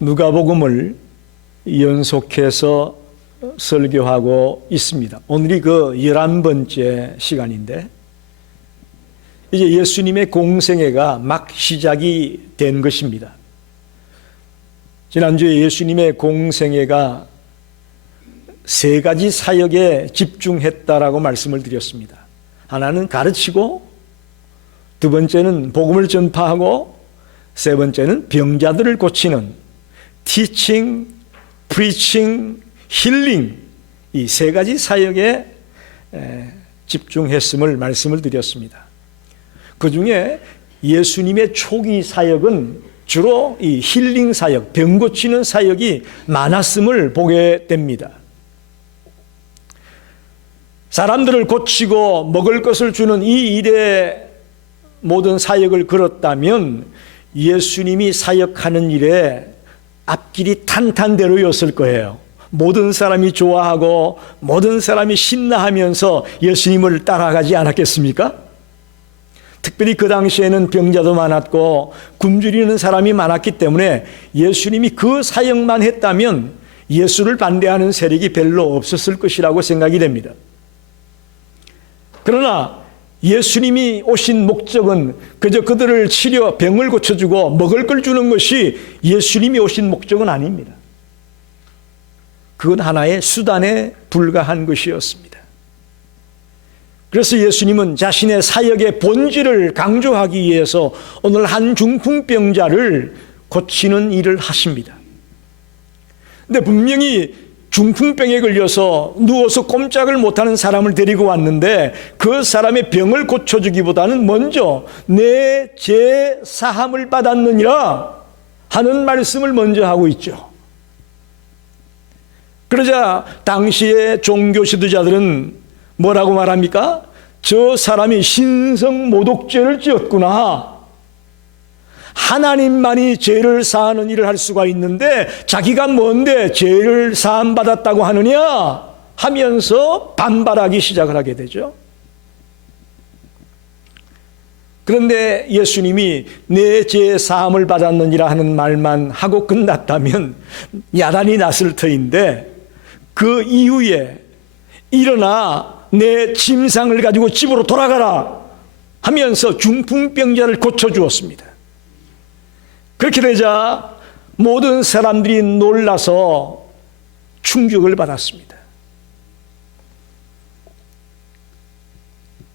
누가복음을 연속해서 설교하고 있습니다. 오늘이 그 11번째 시간인데 이제 예수님의 공생애가 막 시작이 된 것입니다. 지난주에 예수님의 공생애가 세 가지 사역에 집중했다라고 말씀을 드렸습니다. 하나는 가르치고, 두 번째는 복음을 전파하고, 세 번째는 병자들을 고치는 teaching, preaching, healing, 이 세 가지 사역에 집중했음을 말씀을 드렸습니다. 그 중에 예수님의 초기 사역은 주로 이 힐링 사역, 병 고치는 사역이 많았음을 보게 됩니다. 사람들을 고치고 먹을 것을 주는 이 일에 모든 사역을 걸었다면 예수님이 사역하는 일에 앞길이 탄탄대로였을 거예요. 모든 사람이 좋아하고 모든 사람이 신나하면서 예수님을 따라가지 않았겠습니까? 특별히 그 당시에는 병자도 많았고 굶주리는 사람이 많았기 때문에 예수님이 그 사역만 했다면 예수를 반대하는 세력이 별로 없었을 것이라고 생각이 됩니다. 그러나 예수님이 오신 목적은 그저 그들을 치료, 병을 고쳐주고 먹을 걸 주는 것이 예수님이 오신 목적은 아닙니다. 그건 하나의 수단에 불과한 것이었습니다. 그래서 예수님은 자신의 사역의 본질을 강조하기 위해서 오늘 한 중풍병자를 고치는 일을 하십니다. 근데 분명히 중풍병에 걸려서 누워서 꼼짝을 못하는 사람을 데리고 왔는데 그 사람의 병을 고쳐주기보다는 먼저 내 죄 사함을 받았느니라 하는 말씀을 먼저 하고 있죠. 그러자 당시의 종교 지도자들은 뭐라고 말합니까? 저 사람이 신성모독죄를 지었구나. 하나님만이 죄를 사하는 일을 할 수가 있는데 자기가 뭔데 죄를 사함받았다고 하느냐 하면서 반발하기 시작을 하게 되죠. 그런데 예수님이 내 죄 사함을 받았느니라 하는 말만 하고 끝났다면 야단이 났을 터인데 그 이후에 일어나 내 침상을 가지고 집으로 돌아가라 하면서 중풍병자를 고쳐주었습니다. 그렇게 되자 모든 사람들이 놀라서 충격을 받았습니다.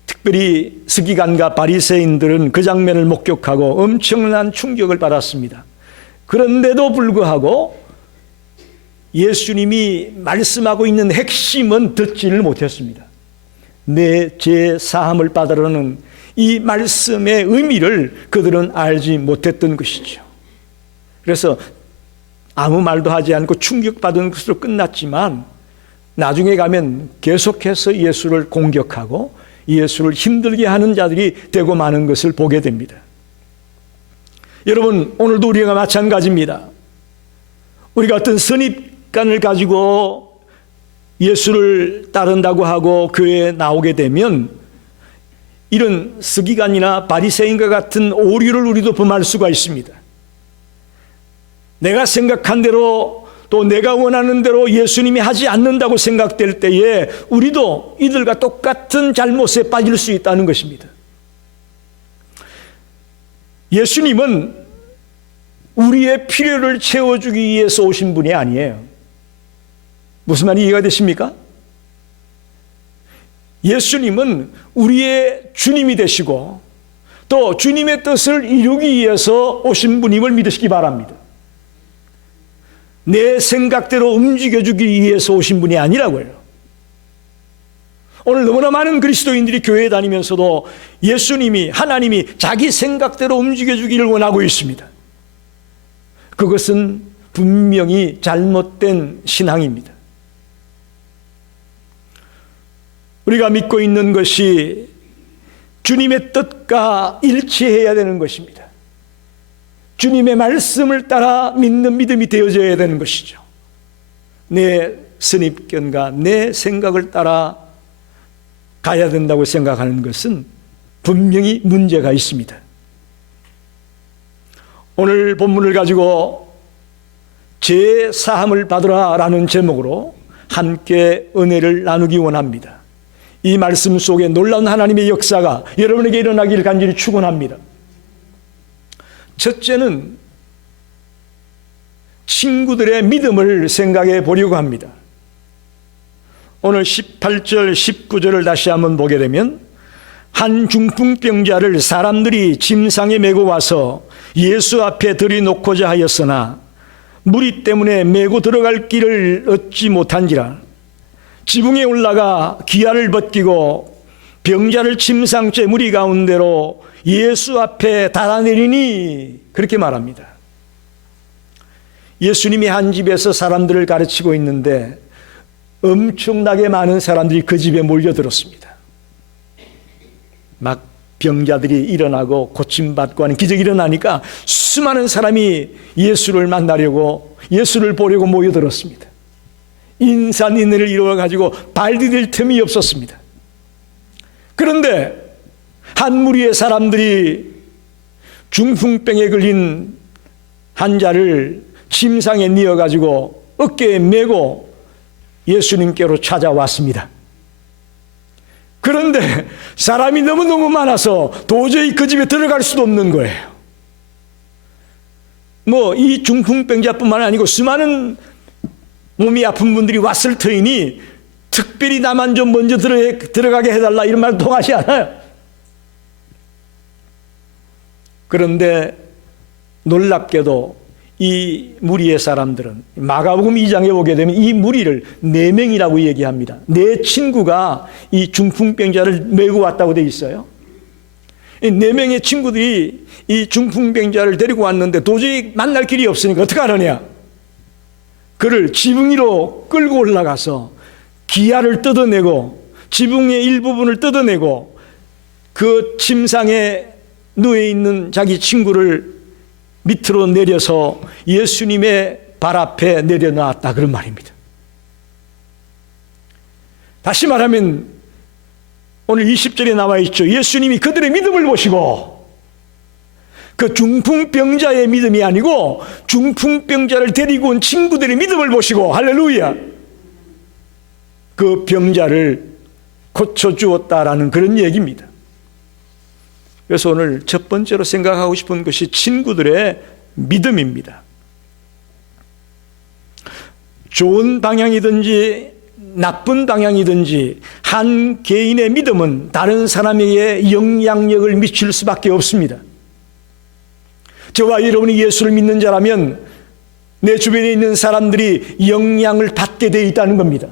특별히 서기관과 바리새인들은 그 장면을 목격하고 엄청난 충격을 받았습니다. 그런데도 불구하고 예수님이 말씀하고 있는 핵심은 듣지를 못했습니다. 내 죄 사함을 받으라는 이 말씀의 의미를 그들은 알지 못했던 것이죠. 그래서 아무 말도 하지 않고 충격받은 것으로 끝났지만 나중에 가면 계속해서 예수를 공격하고 예수를 힘들게 하는 자들이 되고 마는 것을 보게 됩니다. 여러분, 오늘도 우리가 마찬가지입니다. 우리가 어떤 선입관을 가지고 예수를 따른다고 하고 교회에 나오게 되면 이런 서기관이나 바리새인과 같은 오류를 우리도 범할 수가 있습니다. 내가 생각한 대로 또 내가 원하는 대로 예수님이 하지 않는다고 생각될 때에 우리도 이들과 똑같은 잘못에 빠질 수 있다는 것입니다. 예수님은 우리의 필요를 채워주기 위해서 오신 분이 아니에요. 무슨 말이 이해가 되십니까? 예수님은 우리의 주님이 되시고 또 주님의 뜻을 이루기 위해서 오신 분임을 믿으시기 바랍니다. 내 생각대로 움직여주기 위해서 오신 분이 아니라고요. 오늘 너무나 많은 그리스도인들이 교회에 다니면서도 예수님이, 하나님이 자기 생각대로 움직여주기를 원하고 있습니다. 그것은 분명히 잘못된 신앙입니다. 우리가 믿고 있는 것이 주님의 뜻과 일치해야 되는 것입니다. 주님의 말씀을 따라 믿는 믿음이 되어져야 되는 것이죠. 내 선입견과 내 생각을 따라 가야 된다고 생각하는 것은 분명히 문제가 있습니다. 오늘 본문을 가지고 죄 사함을 받으라 라는 제목으로 함께 은혜를 나누기 원합니다. 이 말씀 속에 놀라운 하나님의 역사가 여러분에게 일어나기를 간절히 축원합니다. 첫째는 친구들의 믿음을 생각해 보려고 합니다. 오늘 18절 19절을 다시 한번 보게 되면 한 중풍병자를 사람들이 짐상에 메고 와서 예수 앞에 들이놓고자 하였으나 무리 때문에 메고 들어갈 길을 얻지 못한지라 지붕에 올라가 기아를 벗기고 병자를 침상째 무리 가운데로 예수 앞에 달아내리니 그렇게 말합니다. 예수님이 한 집에서 사람들을 가르치고 있는데 엄청나게 많은 사람들이 그 집에 몰려들었습니다. 막 병자들이 일어나고 고침받고 하는 기적이 일어나니까 수많은 사람이 예수를 만나려고 예수를 보려고 모여들었습니다. 인산인해를 이루어가지고 발 디딜 틈이 없었습니다. 그런데 한 무리의 사람들이 중풍병에 걸린 환자를 침상에 뉘어가지고 어깨에 메고 예수님께로 찾아왔습니다. 그런데 사람이 너무너무 많아서 도저히 그 집에 들어갈 수도 없는 거예요. 이 중풍병자뿐만 아니고 수많은 몸이 아픈 분들이 왔을 터이니 특별히 나만 좀 먼저 들어가게 해달라 이런 말 통하지 않아요. 그런데 놀랍게도 이 무리의 사람들은 마가복음 2장에 보게 되면 이 무리를 4명이라고 얘기합니다. 4 친구가 이 중풍병자를 메고 왔다고 되어 있어요. 이 4명의 친구들이 이 중풍병자를 데리고 왔는데 도저히 만날 길이 없으니까 어떻게 하느냐? 그를 지붕 위로 끌고 올라가서 기아를 뜯어내고 지붕의 일부분을 뜯어내고 그 침상에 누워있는 자기 친구를 밑으로 내려서 예수님의 발 앞에 내려놓았다 그런 말입니다. 다시 말하면 오늘 20절에 나와 있죠. 예수님이 그들의 믿음을 보시고 그 중풍병자의 믿음이 아니고 중풍병자를 데리고 온 친구들의 믿음을 보시고 할렐루야 그 병자를 고쳐주었다라는 그런 얘기입니다. 그래서 오늘 첫 번째로 생각하고 싶은 것이 친구들의 믿음입니다. 좋은 방향이든지 나쁜 방향이든지 한 개인의 믿음은 다른 사람에게 영향력을 미칠 수밖에 없습니다. 저와 여러분이 예수를 믿는 자라면 내 주변에 있는 사람들이 영향을 받게 되어 있다는 겁니다.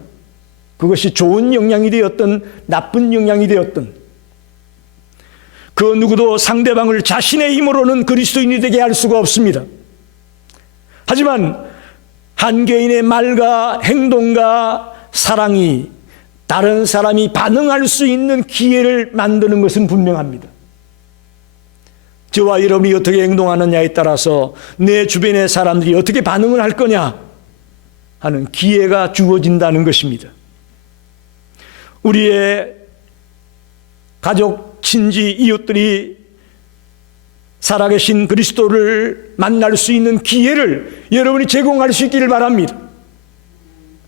그것이 좋은 영향이 되었든 나쁜 영향이 되었든 그 누구도 상대방을 자신의 힘으로는 그리스도인이 되게 할 수가 없습니다. 하지만 한 개인의 말과 행동과 사랑이 다른 사람이 반응할 수 있는 기회를 만드는 것은 분명합니다. 저와 여러분이 어떻게 행동하느냐에 따라서 내 주변의 사람들이 어떻게 반응을 할 거냐 하는 기회가 주어진다는 것입니다. 우리의 가족, 친지, 이웃들이 살아계신 그리스도를 만날 수 있는 기회를 여러분이 제공할 수 있기를 바랍니다.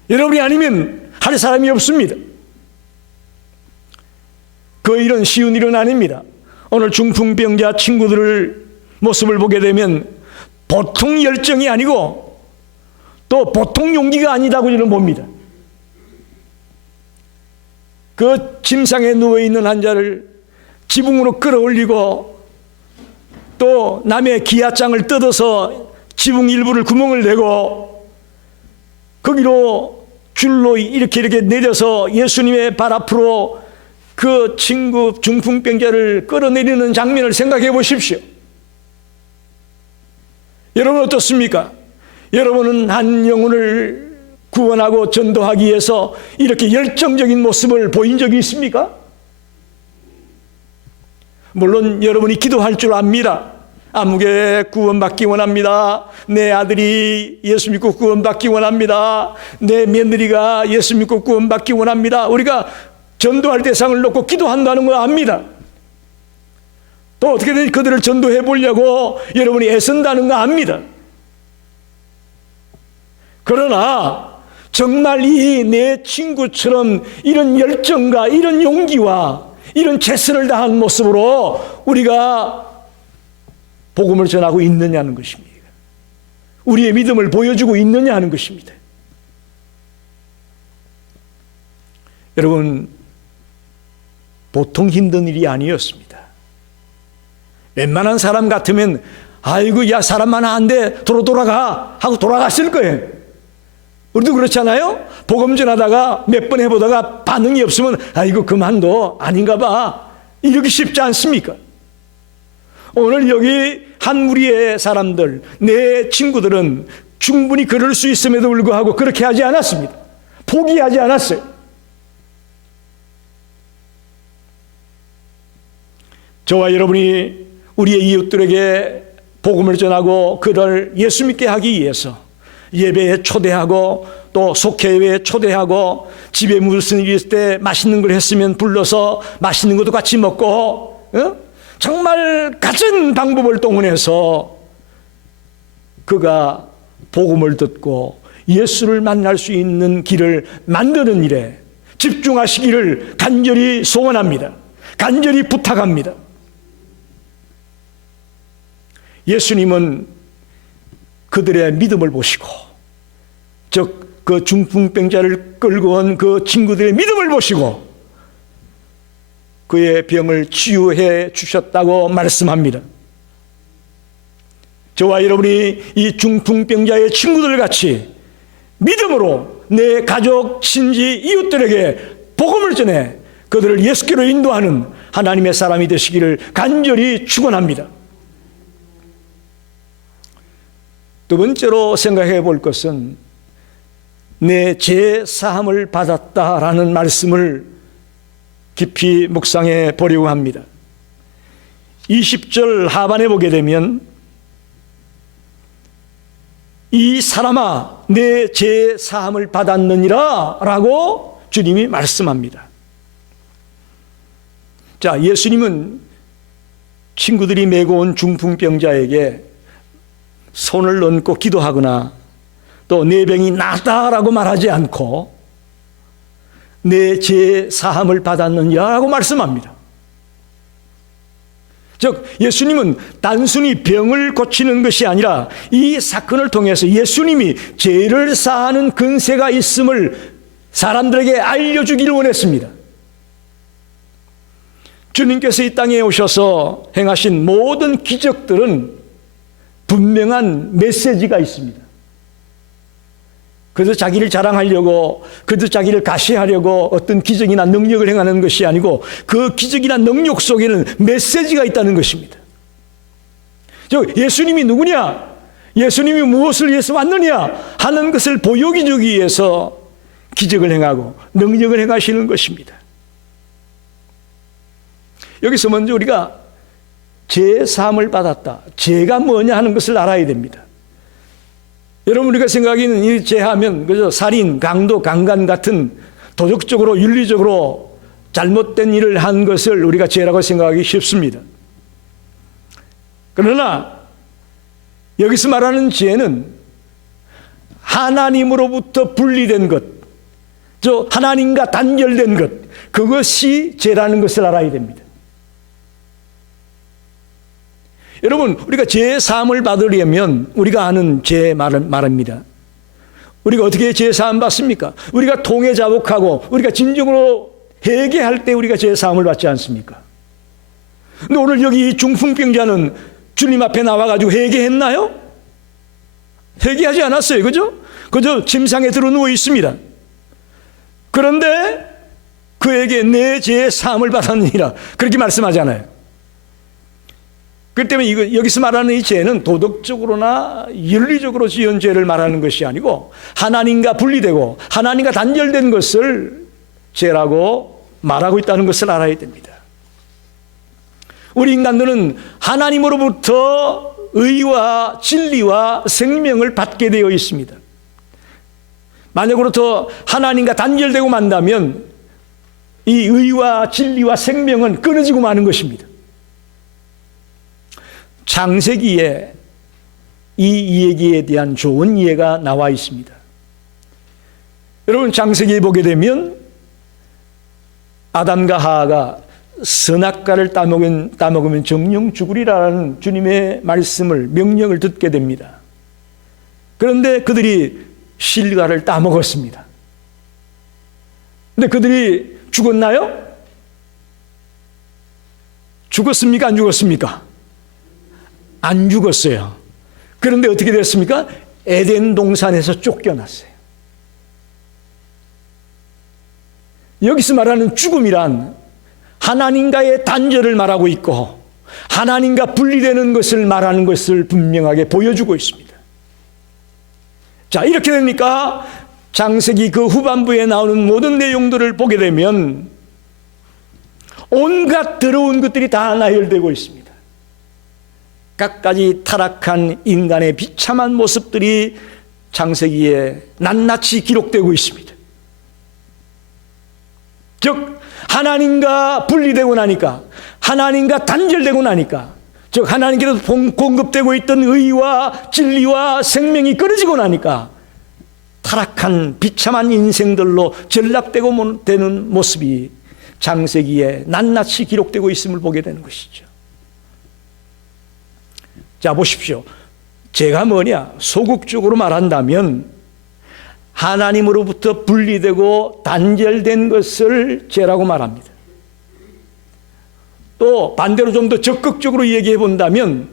여러분이 아니면 할 사람이 없습니다. 그 일은 쉬운 일은 아닙니다. 오늘 중풍병자 친구들을 모습을 보게 되면 보통 열정이 아니고 또 보통 용기가 아니다고 저는 봅니다. 그 침상에 누워있는 환자를 지붕으로 끌어올리고 또 남의 기아장을 뜯어서 지붕 일부를 구멍을 내고 거기로 줄로 이렇게 내려서 예수님의 발 앞으로 그 친구 중풍병자를 끌어내리는 장면을 생각해 보십시오. 여러분 어떻습니까? 여러분은 한 영혼을 구원하고 전도하기 위해서 이렇게 열정적인 모습을 보인 적이 있습니까? 물론 여러분이 기도할 줄 압니다. 아무개 구원받기 원합니다. 내 아들이 예수 믿고 구원받기 원합니다. 내 며느리가 예수 믿고 구원받기 원합니다. 우리가 전도할 대상을 놓고 기도한다는 거 압니다. 또 어떻게든 그들을 전도해 보려고 여러분이 애쓴다는 거 압니다. 그러나 정말 이 내 친구처럼 이런 열정과 이런 용기와 이런 최선을 다한 모습으로 우리가 복음을 전하고 있느냐는 것입니다. 우리의 믿음을 보여주고 있느냐 하는 것입니다. 여러분, 보통 힘든 일이 아니었습니다. 웬만한 사람 같으면 아이고 야 사람 많아 안 돼 돌아가 하고 돌아갔을 거예요. 우리도 그렇잖아요. 복음 전하다가 몇 번 해보다가 반응이 없으면 아이고 그만둬 아닌가 봐 이러기 쉽지 않습니까? 오늘 여기 한 무리의 사람들, 내 친구들은 충분히 그럴 수 있음에도 불구하고 그렇게 하지 않았습니다. 포기하지 않았어요. 저와 여러분이 우리의 이웃들에게 복음을 전하고 그를 예수 믿게 하기 위해서 예배에 초대하고 또 속회에 초대하고 집에 무슨 일이 있을 때 맛있는 걸 했으면 불러서 맛있는 것도 같이 먹고 정말 갖은 방법을 동원해서 그가 복음을 듣고 예수를 만날 수 있는 길을 만드는 일에 집중하시기를 간절히 소원합니다. 간절히 부탁합니다. 예수님은 그들의 믿음을 보시고 즉 그 중풍병자를 끌고 온 그 친구들의 믿음을 보시고 그의 병을 치유해 주셨다고 말씀합니다. 저와 여러분이 이 중풍병자의 친구들 같이 믿음으로 내 가족, 친지, 이웃들에게 복음을 전해 그들을 예수께로 인도하는 하나님의 사람이 되시기를 간절히 축원합니다. 두 번째로 생각해 볼 것은 내 죄 사함을 받았다라는 말씀을 깊이 묵상해 보려고 합니다. 20절 하반에 보게 되면 이 사람아 내 죄 사함을 받았느니라 라고 주님이 말씀합니다. 자, 예수님은 친구들이 메고 온 중풍병자에게 손을 얹고 기도하거나 또 내 병이 낫다라고 말하지 않고 내 죄 사함을 받았느냐라고 말씀합니다. 즉 예수님은 단순히 병을 고치는 것이 아니라 이 사건을 통해서 예수님이 죄를 사하는 근세가 있음을 사람들에게 알려주기를 원했습니다. 주님께서 이 땅에 오셔서 행하신 모든 기적들은 분명한 메시지가 있습니다. 그래서 자기를 자랑하려고, 그래서 자기를 가시하려고 어떤 기적이나 능력을 행하는 것이 아니고 그 기적이나 능력 속에는 메시지가 있다는 것입니다. 즉 예수님이 누구냐? 예수님이 무엇을 위해서 왔느냐? 하는 것을 보여주기 위해서 기적을 행하고 능력을 행하시는 것입니다. 여기서 먼저 우리가 죄 사함을 받았다. 죄가 뭐냐 하는 것을 알아야 됩니다. 여러분 우리가 생각하기는 이 죄하면 그저 살인, 강도, 강간 같은 도덕적으로 윤리적으로 잘못된 일을 한 것을 우리가 죄라고 생각하기 쉽습니다. 그러나 여기서 말하는 죄는 하나님으로부터 분리된 것, 저 하나님과 단절된 것, 그것이 죄라는 것을 알아야 됩니다. 여러분 우리가 죄 사함을 받으려면 우리가 아는 죄 말입니다. 우리가 어떻게 죄 사함 받습니까? 우리가 통해 자복하고 우리가 진정으로 회개할 때 우리가 죄 사함을 받지 않습니까? 근데 오늘 여기 이 중풍병자는 주님 앞에 나와가지고 회개했나요? 회개하지 않았어요. 그죠? 그저 침상에 들어 누워 있습니다. 그런데 그에게 내 죄 사함을 받았느니라 그렇게 말씀하잖아요. 그렇기 때문에 여기서 말하는 이 죄는 도덕적으로나 윤리적으로 지은 죄를 말하는 것이 아니고 하나님과 분리되고 하나님과 단절된 것을 죄라고 말하고 있다는 것을 알아야 됩니다. 우리 인간들은 하나님으로부터 의와 진리와 생명을 받게 되어 있습니다. 만약으로부터 하나님과 단절되고 만다면 이 의와 진리와 생명은 끊어지고 마는 것입니다. 창세기에 이 얘기에 대한 좋은 이해가 나와 있습니다. 여러분, 창세기에 보게 되면 아담과 하와가 선악과를 따먹으면 정령 죽으리라는 주님의 말씀을, 명령을 듣게 됩니다. 그런데 그들이 실과를 따먹었습니다. 근데 그들이 죽었나요? 죽었습니까? 안 죽었습니까? 안 죽었어요. 그런데 어떻게 됐습니까? 에덴 동산에서 쫓겨났어요. 여기서 말하는 죽음이란 하나님과의 단절을 말하고 있고 하나님과 분리되는 것을 말하는 것을 분명하게 보여주고 있습니다. 자, 이렇게 됩니까? 창세기 그 후반부에 나오는 모든 내용들을 보게 되면 온갖 더러운 것들이 다 나열되고 있습니다. 갖가지 타락한 인간의 비참한 모습들이 창세기에 낱낱이 기록되고 있습니다. 즉 하나님과 분리되고 나니까, 하나님과 단절되고 나니까, 즉 하나님께서 공급되고 있던 의와 진리와 생명이 끊어지고 나니까 타락한 비참한 인생들로 전락되고 되는 모습이 창세기에 낱낱이 기록되고 있음을 보게 되는 것이죠. 자, 보십시오. 죄가 뭐냐? 소극적으로 말한다면 하나님으로부터 분리되고 단절된 것을 죄라고 말합니다. 또 반대로 좀 더 적극적으로 얘기해 본다면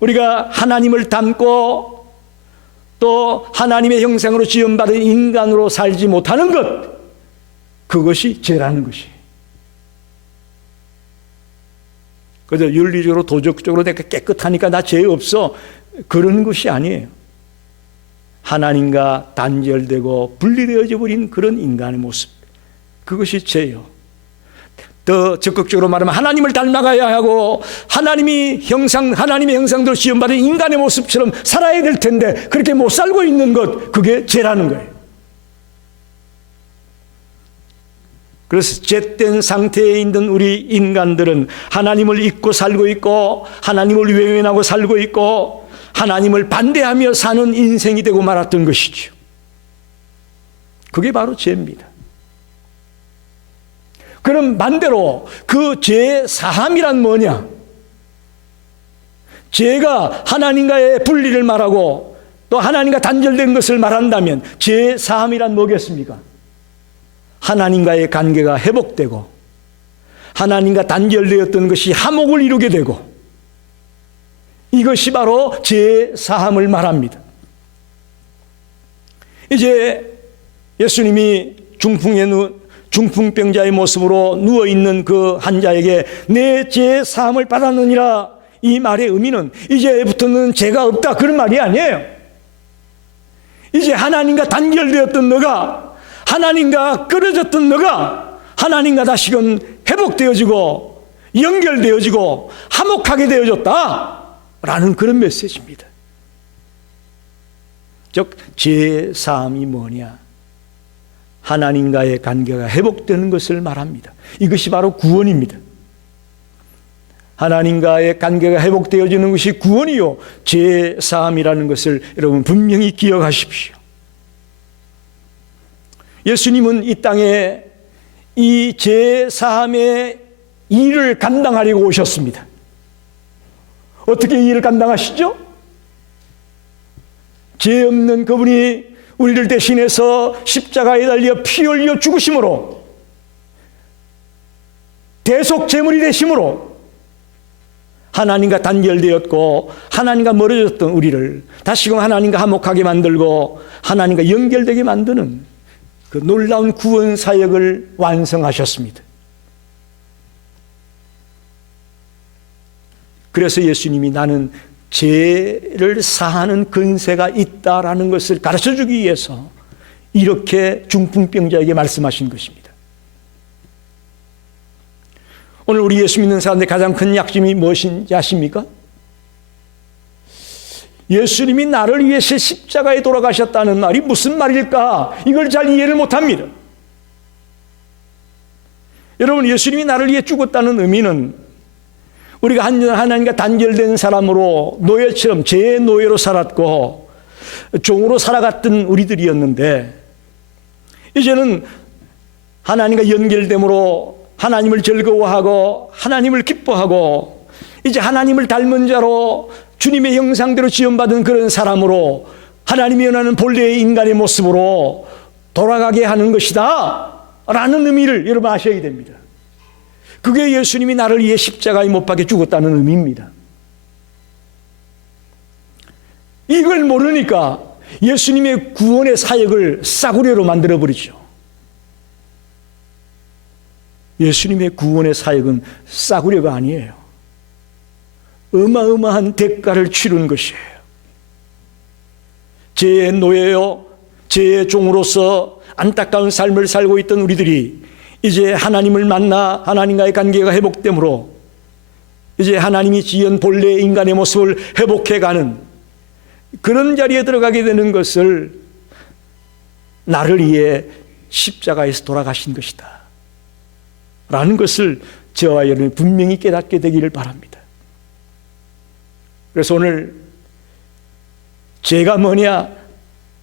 우리가 하나님을 닮고 또 하나님의 형상으로 지음받은 인간으로 살지 못하는 것, 그것이 죄라는 것이에요. 그래서 윤리적으로 도덕적으로 내가 깨끗하니까 나 죄 없어, 그런 것이 아니에요. 하나님과 단절되고 분리되어져 버린 그런 인간의 모습, 그것이 죄요. 더 적극적으로 말하면 하나님을 닮아가야 하고 하나님의 형상대로 지음받은 인간의 모습처럼 살아야 될 텐데 그렇게 못 살고 있는 것, 그게 죄라는 거예요. 그래서 죄된 상태에 있는 우리 인간들은 하나님을 잊고 살고 있고 하나님을 외면하고 살고 있고 하나님을 반대하며 사는 인생이 되고 말았던 것이죠. 그게 바로 죄입니다. 그럼 반대로 그 죄 사함이란 뭐냐? 죄가 하나님과의 분리를 말하고 또 하나님과 단절된 것을 말한다면 죄 사함이란 뭐겠습니까? 하나님과의 관계가 회복되고 하나님과 단절되었던 것이 화목을 이루게 되고, 이것이 바로 죄 사함을 말합니다. 이제 예수님이 중풍병자의 모습으로 누워있는 그 환자에게 내 죄 사함을 받았느니라, 이 말의 의미는 이제부터는 죄가 없다, 그런 말이 아니에요. 이제 하나님과 단절되었던 너가, 하나님과 끊어졌던 너가 하나님과 다시금 회복되어지고 연결되어지고 화목하게 되어졌다라는 그런 메시지입니다. 즉 죄 사함이 뭐냐? 하나님과의 관계가 회복되는 것을 말합니다. 이것이 바로 구원입니다. 하나님과의 관계가 회복되어지는 것이 구원이요, 죄 사함이라는 것을 여러분 분명히 기억하십시오. 예수님은 이 땅에 이 죄 사함의 일을 감당하려고 오셨습니다. 어떻게 이 일을 감당하시죠? 죄 없는 그분이 우리를 대신해서 십자가에 달려 피 흘려 죽으심으로, 대속 제물이 되심으로 하나님과 단절되었고 하나님과 멀어졌던 우리를 다시금 하나님과 화목하게 만들고 하나님과 연결되게 만드는 그 놀라운 구원 사역을 완성하셨습니다. 그래서 예수님이 나는 죄를 사하는 근세가 있다라는 것을 가르쳐주기 위해서 이렇게 중풍병자에게 말씀하신 것입니다. 오늘 우리 예수 믿는 사람들의 가장 큰 약점이 무엇인지 아십니까? 예수님이 나를 위해서 십자가에 돌아가셨다는 말이 무슨 말일까? 이걸 잘 이해를 못합니다. 여러분, 예수님이 나를 위해 죽었다는 의미는 우리가 하나님과 단절된 사람으로 노예처럼 죄의 노예로 살았고 종으로 살아갔던 우리들이었는데 이제는 하나님과 연결됨으로 하나님을 즐거워하고 하나님을 기뻐하고 이제 하나님을 닮은 자로 주님의 형상대로 지음받은 그런 사람으로 하나님이 원하는 본래의 인간의 모습으로 돌아가게 하는 것이다 라는 의미를 여러분 아셔야 됩니다. 그게 예수님이 나를 위해 십자가에 못 박혀 죽었다는 의미입니다. 이걸 모르니까 예수님의 구원의 사역을 싸구려로 만들어버리죠. 예수님의 구원의 사역은 싸구려가 아니에요. 어마어마한 대가를 치른 것이에요. 죄의 노예요, 죄의 종으로서 안타까운 삶을 살고 있던 우리들이 이제 하나님을 만나 하나님과의 관계가 회복되므로 이제 하나님이 지은 본래의 인간의 모습을 회복해가는 그런 자리에 들어가게 되는 것을 나를 위해 십자가에서 돌아가신 것이다 라는 것을 저와 여러분이 분명히 깨닫게 되기를 바랍니다. 그래서 오늘 죄가 뭐냐?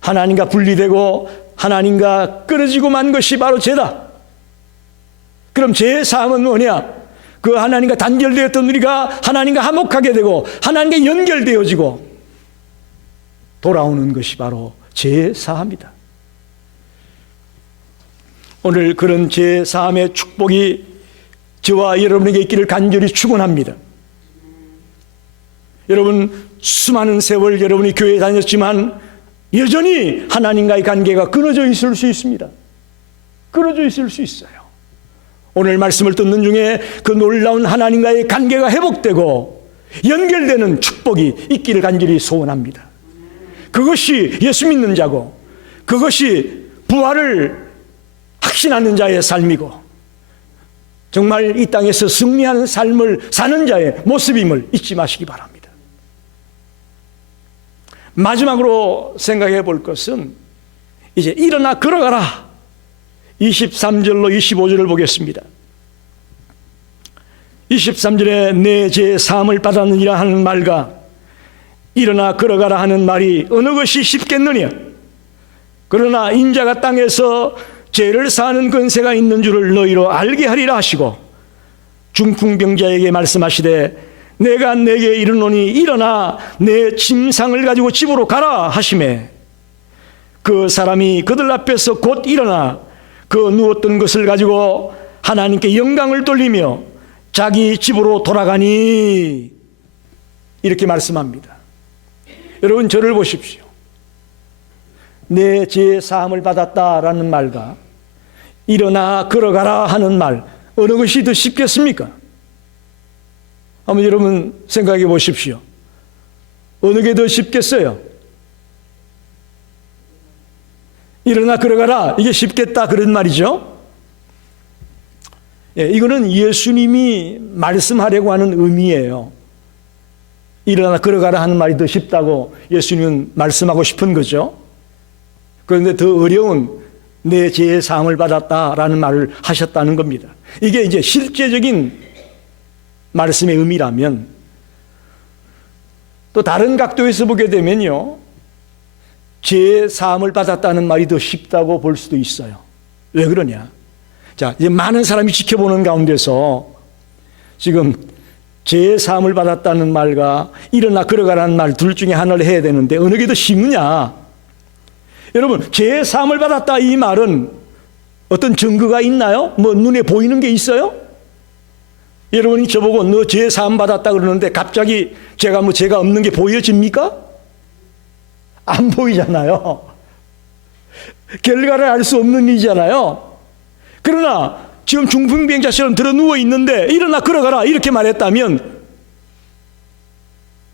하나님과 분리되고 하나님과 끊어지고 만 것이 바로 죄다. 그럼 죄의 사함은 뭐냐? 그 하나님과 단절되었던 우리가 하나님과 화목하게 되고 하나님과 연결되어지고 돌아오는 것이 바로 죄의 사함이다. 오늘 그런 죄의 사함의 축복이 저와 여러분에게 있기를 간절히 축원합니다. 여러분 수많은 세월 여러분이 교회에 다녔지만 여전히 하나님과의 관계가 끊어져 있을 수 있습니다. 끊어져 있을 수 있어요. 오늘 말씀을 듣는 중에 그 놀라운 하나님과의 관계가 회복되고 연결되는 축복이 있기를 간절히 소원합니다. 그것이 예수 믿는 자고 그것이 부활을 확신하는 자의 삶이고 정말 이 땅에서 승리하는 삶을 사는 자의 모습임을 잊지 마시기 바랍니다. 마지막으로 생각해 볼 것은 이제 일어나 걸어가라. 23절로 25절을 보겠습니다. 23절에 내 죄 사함을 받았느니라 하는 말과 일어나 걸어가라 하는 말이 어느 것이 쉽겠느냐? 그러나 인자가 땅에서 죄를 사하는 권세가 있는 줄을 너희로 알게 하리라 하시고 중풍병자에게 말씀하시되 내가 내게 이르노니 일어나 내 침상을 가지고 집으로 가라 하시매 그 사람이 그들 앞에서 곧 일어나 그 누웠던 것을 가지고 하나님께 영광을 돌리며 자기 집으로 돌아가니 이렇게 말씀합니다. 여러분 저를 보십시오. 내 죄 사함을 받았다라는 말과 일어나 걸어가라 하는 말 어느 것이 더 쉽겠습니까? 한번 여러분 생각해 보십시오. 어느 게 더 쉽겠어요? 일어나 걸어가라 이게 쉽겠다 그런 말이죠. 예, 이거는 예수님이 말씀하려고 하는 의미예요. 일어나 걸어가라 하는 말이 더 쉽다고 예수님은 말씀하고 싶은 거죠. 그런데 더 어려운 내 죄의 사함을 받았다라는 말을 하셨다는 겁니다. 이게 이제 실제적인 말씀의 의미라면 또 다른 각도에서 보게 되면요. 죄의 사함을 받았다는 말이 더 쉽다고 볼 수도 있어요. 왜 그러냐? 자, 이제 많은 사람이 지켜보는 가운데서 지금 죄의 사함을 받았다는 말과 일어나 걸어가라는 말 둘 중에 하나를 해야 되는데 어느 게 더 쉽느냐? 여러분, 죄의 사함을 받았다 이 말은 어떤 증거가 있나요? 뭐 눈에 보이는 게 있어요? 여러분이 저보고 너 죄 사함 받았다 그러는데 갑자기 제가 뭐 죄가 없는 게 보여집니까? 안 보이잖아요. 결과를 알 수 없는 일이잖아요. 그러나 지금 중풍병자처럼 들어 누워 있는데 일어나 걸어가라 이렇게 말했다면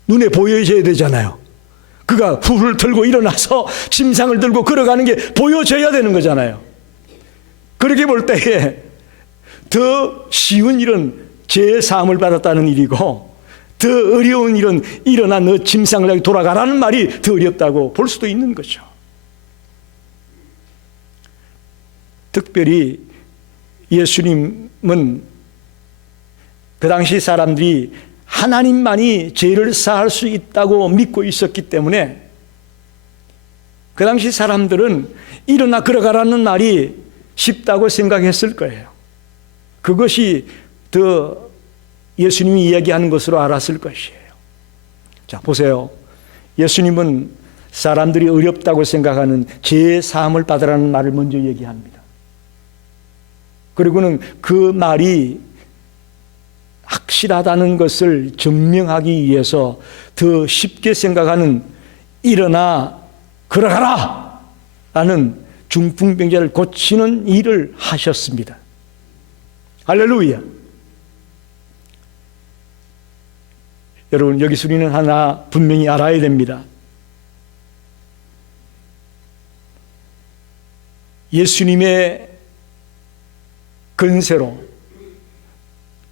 눈에 보여져야 되잖아요. 그가 후를 들고 일어나서 침상을 들고 걸어가는 게 보여져야 되는 거잖아요. 그렇게 볼 때에 더 쉬운 일은 죄의 사함을 받았다는 일이고 더 어려운 일은 일어나 너 침상을 가지고 돌아가라는 말이 더 어렵다고 볼 수도 있는 거죠. 특별히 예수님은 그 당시 사람들이 하나님만이 죄를 사할 수 있다고 믿고 있었기 때문에 그 당시 사람들은 일어나 걸어가라는 말이 쉽다고 생각했을 거예요. 그것이 더 예수님이 이야기하는 것으로 알았을 것이에요. 자, 보세요. 예수님은 사람들이 어렵다고 생각하는 죄 사함을 받으라는 말을 먼저 얘기합니다. 그리고는 그 말이 확실하다는 것을 증명하기 위해서 더 쉽게 생각하는 일어나 걸어가라 라는 중풍병자를 고치는 일을 하셨습니다. 할렐루야. 여러분, 여기서 우리는 하나 분명히 알아야 됩니다. 예수님의 근세로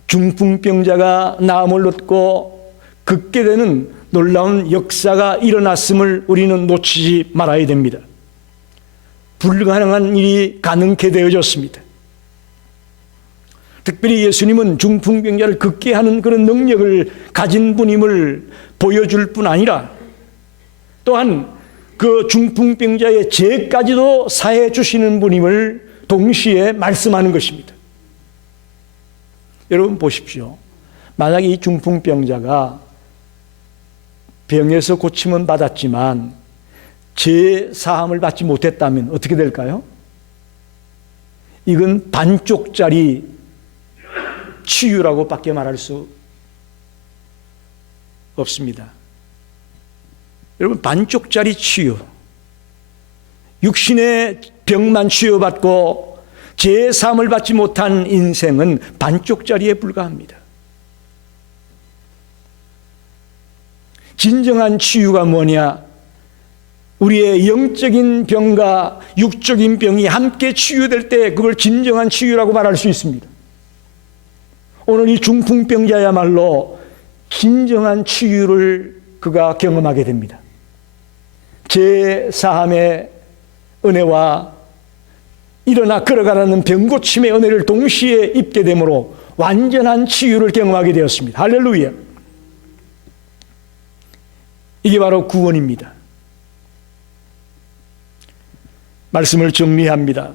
중풍병자가 나음을 얻고 걷게 되는 놀라운 역사가 일어났음을 우리는 놓치지 말아야 됩니다. 불가능한 일이 가능케 되어졌습니다. 특별히 예수님은 중풍병자를 걷게 하는 그런 능력을 가진 분임을 보여줄 뿐 아니라 또한 그 중풍병자의 죄까지도 사해 주시는 분임을 동시에 말씀하는 것입니다. 여러분 보십시오. 만약에 이 중풍병자가 병에서 고침은 받았지만 죄 사함을 받지 못했다면 어떻게 될까요? 이건 반쪽짜리 치유라고 밖에 말할 수 없습니다. 여러분, 반쪽짜리 치유, 육신의 병만 치유받고 죄 사함을 받지 못한 인생은 반쪽짜리에 불과합니다. 진정한 치유가 뭐냐? 우리의 영적인 병과 육적인 병이 함께 치유될 때 그걸 진정한 치유라고 말할 수 있습니다. 오늘 이 중풍병자야말로 진정한 치유를 그가 경험하게 됩니다. 죄 사함의 은혜와 일어나 걸어가라는 병고침의 은혜를 동시에 입게 되므로 완전한 치유를 경험하게 되었습니다. 할렐루야. 이게 바로 구원입니다. 말씀을 정리합니다.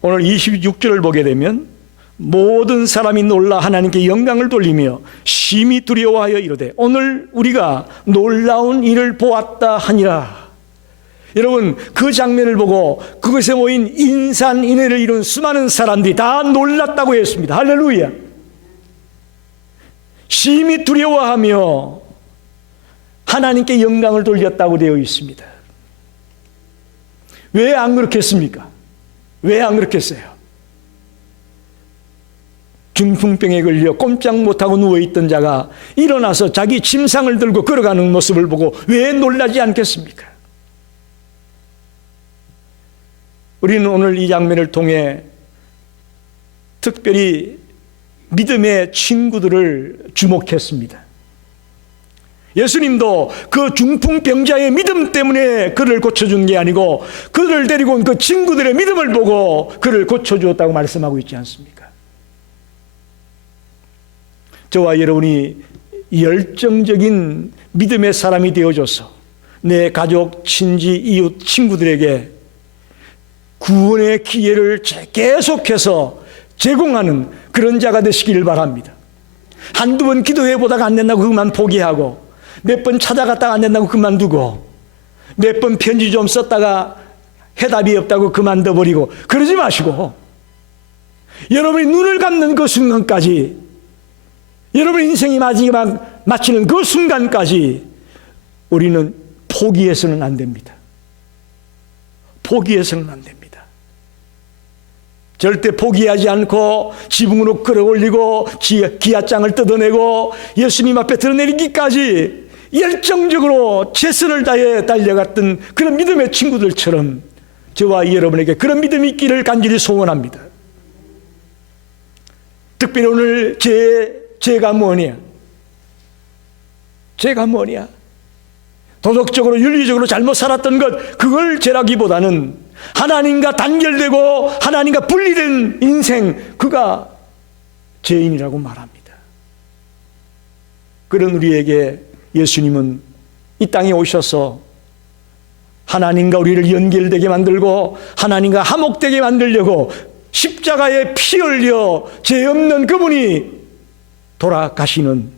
오늘 26절을 보게 되면 모든 사람이 놀라 하나님께 영광을 돌리며 심히 두려워하여 이르되 오늘 우리가 놀라운 일을 보았다 하니라. 여러분, 그 장면을 보고 그것에 모인 인산인해를 이룬 수많은 사람들이 다 놀랐다고 했습니다. 할렐루야. 심히 두려워하며 하나님께 영광을 돌렸다고 되어 있습니다. 왜 안 그렇겠습니까? 왜 안 그렇겠어요? 중풍병에 걸려 꼼짝 못하고 누워있던 자가 일어나서 자기 침상을 들고 걸어가는 모습을 보고 왜 놀라지 않겠습니까? 우리는 오늘 이 장면을 통해 특별히 믿음의 친구들을 주목했습니다. 예수님도 그 중풍병자의 믿음 때문에 그를 고쳐준 게 아니고 그를 데리고 온 그 친구들의 믿음을 보고 그를 고쳐주었다고 말씀하고 있지 않습니까? 저와 여러분이 열정적인 믿음의 사람이 되어줘서 내 가족, 친지, 이웃, 친구들에게 구원의 기회를 계속해서 제공하는 그런 자가 되시기를 바랍니다. 한두 번 기도해보다가 안 된다고 그만 포기하고 몇 번 찾아갔다가 안 된다고 그만두고 몇 번 편지 좀 썼다가 해답이 없다고 그만둬버리고 그러지 마시고 여러분이 눈을 감는 그 순간까지 여러분 인생이 마지막 마치는 그 순간까지 우리는 포기해서는 안 됩니다. 포기해서는 안 됩니다. 절대 포기하지 않고 지붕으로 끌어올리고 기아장을 뜯어내고 예수님 앞에 드러내리기까지 열정적으로 최선을 다해 달려갔던 그런 믿음의 친구들처럼 저와 여러분에게 그런 믿음이 있기를 간절히 소원합니다. 특별히 오늘 죄가 뭐냐? 죄가 뭐냐? 도덕적으로 윤리적으로 잘못 살았던 것, 그걸 죄라기보다는 하나님과 단결되고 하나님과 분리된 인생, 그가 죄인이라고 말합니다. 그런 우리에게 예수님은 이 땅에 오셔서 하나님과 우리를 연결되게 만들고 하나님과 화목되게 만들려고 십자가에 피 흘려 죄 없는 그분이 돌아가시는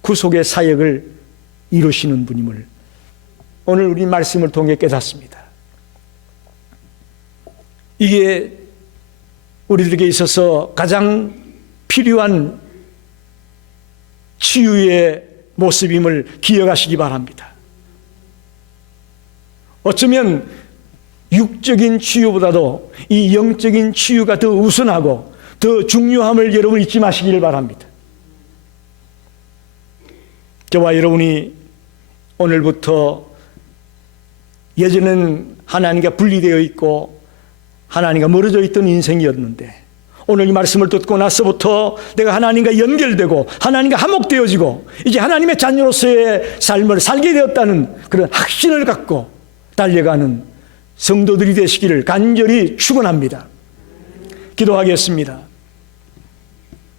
구속의 사역을 이루시는 분임을 오늘 우리 말씀을 통해 깨닫습니다. 이게 우리들에게 있어서 가장 필요한 치유의 모습임을 기억하시기 바랍니다. 어쩌면 육적인 치유보다도 이 영적인 치유가 더 우선하고 더 중요함을 여러분 잊지 마시기를 바랍니다. 저와 여러분이 오늘부터 예전엔 하나님과 분리되어 있고 하나님과 멀어져 있던 인생이었는데 오늘 이 말씀을 듣고 나서부터 내가 하나님과 연결되고 하나님과 화목되어지고 이제 하나님의 자녀로서의 삶을 살게 되었다는 그런 확신을 갖고 달려가는 성도들이 되시기를 간절히 축원합니다. 기도하겠습니다.